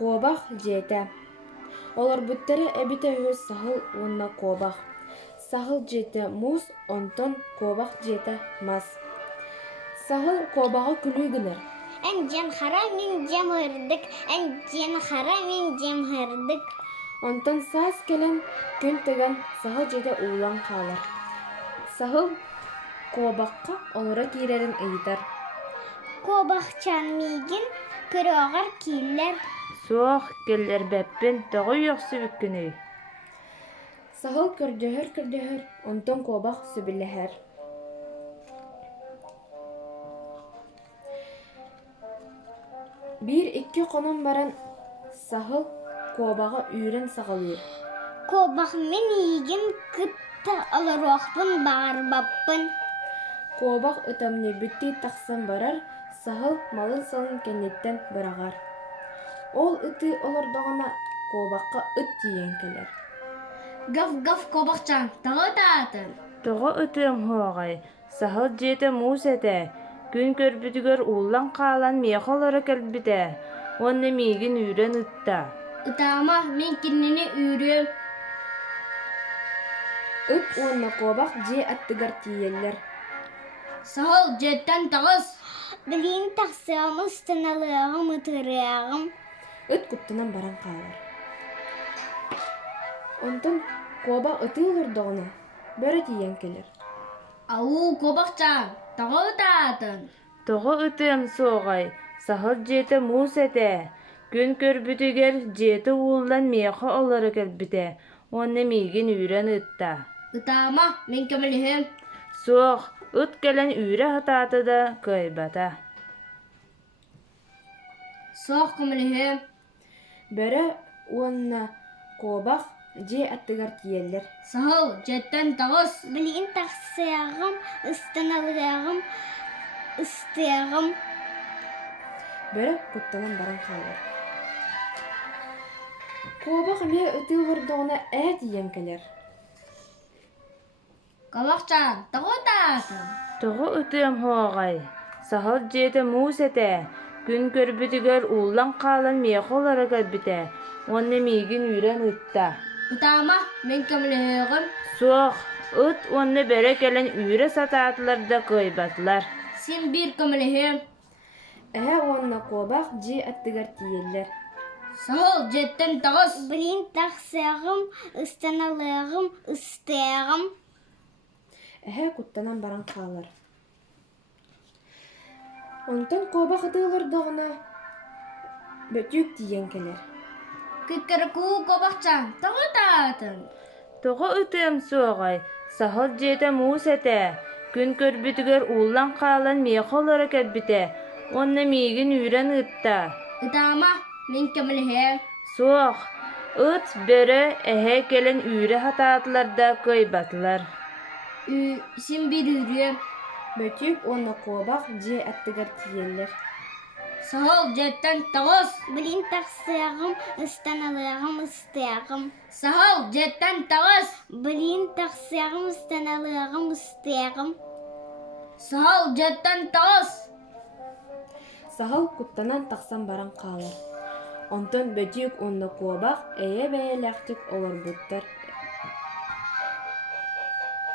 Кобах жете. Олар бүттері әбіте өз сағыл онна кобах. Сағыл жете мус, онтон кобах жете мас. Сағыл кобаға күлігінер. Әнжен қара мен жем ұрдық, әнжен қара мен жем ұрдық. Онтон саас келен күн теген сағыл жете уылан қалар. Сағыл кобаққа олыра кейлерін ұйытар. Кобақчан мейгін көрі оғар кейлер. Суох келлер бәппен тоғы йоқсы бүккіні. Сағыл көрдөһөр, онтон кобақ сөбілләһәр. Бір икки қонын баран сағыл кобаға үйрен сағылыр. Кобақ мен егін күтті алыр оқпын бағар баппын. Кобақ ұтамны бүтті тақсан барар, сағыл малын салын кәнеттен бұрағар. Ол үті олырдағына кобаққа үт дейін келер. Гав кобақчан, тағы таатын. Тоғы үтім хоғай, сағыл жете мус әті, күн көрбітігер улан қалан меқалары кәлбіті, онны мейгін үйрен үтті. Утама мен кеннені үйрем. Үт онна кобақ же аттығар тиелер. Сағыл жеттен тағыз. Білейін тақсығым, ұстаналығым, ұтырығым. Үт күптінен баран қалар. Онтын кобақ үті олырдағына бөрі тиен келер. Ау, кобақчан, тағы таатын. Тоғы үтім соғай, сағыл жете мус әті, күн көрбітігер жете улан меқы олары кәлбіті, онны мейгін үйрен үтті. Утама мен көмілігім. Соқ, үт кәлін үйрі хататы да көйбата. Соқ көмілігім. Бөрі онна кобақ же аттығар тиелер. Сағыл жеттен тағыз. Білейін тақсығым, ұстаналығым, ұстығым. Бөрі күптінен баран қалар. Кобақ ме үті олырдағына тиен келер. Кобақчан, тағы таатын. Тоғы үтім хоғай, сағыл жете мус әті, күн көрбітігер улан қалан меқолары кәлбіті, онны мейгін үйрен үтті. Утама мен көмілігім. Соқ, үт онны бәрі кәлін үйрі сататыларда көйбатылар. Сен бір көмілігім. Онна кобақ же аттығар тиелер. Сағыл жеттен тағыз. Білейін тақсығым, ұстаналығым, ұстығым. Күттінен баран қалар. Онтан кобақ үті олырдағына бөтік тиен келер. Күткіріку кобақчан, тағы таатын. Тоғы үтім соғай, сағыл жете мус әті, күн көрбітігер улан қалан меқолары кәлбіті, онны мейгін үйрен үтті. Утама мен көмілігім. Соқ, үт бәрі келін үйрі хататыларда көйбатылар. Сен бір үйрем. Бөтік онна кобақ же аттығар тиелер. Сағыл жеттен тағыз. Білейін тақсығым, ұстаналығым, ұстығым. Сағыл жеттен тағыз. Білейін тақсығым, ұстаналығым, ұстығым. Сағыл жеттен тағыз. Сағыл күттінен тақсан баран қалар. Онтан бөтік онна кобақ бәйеләқтік олар бұттар.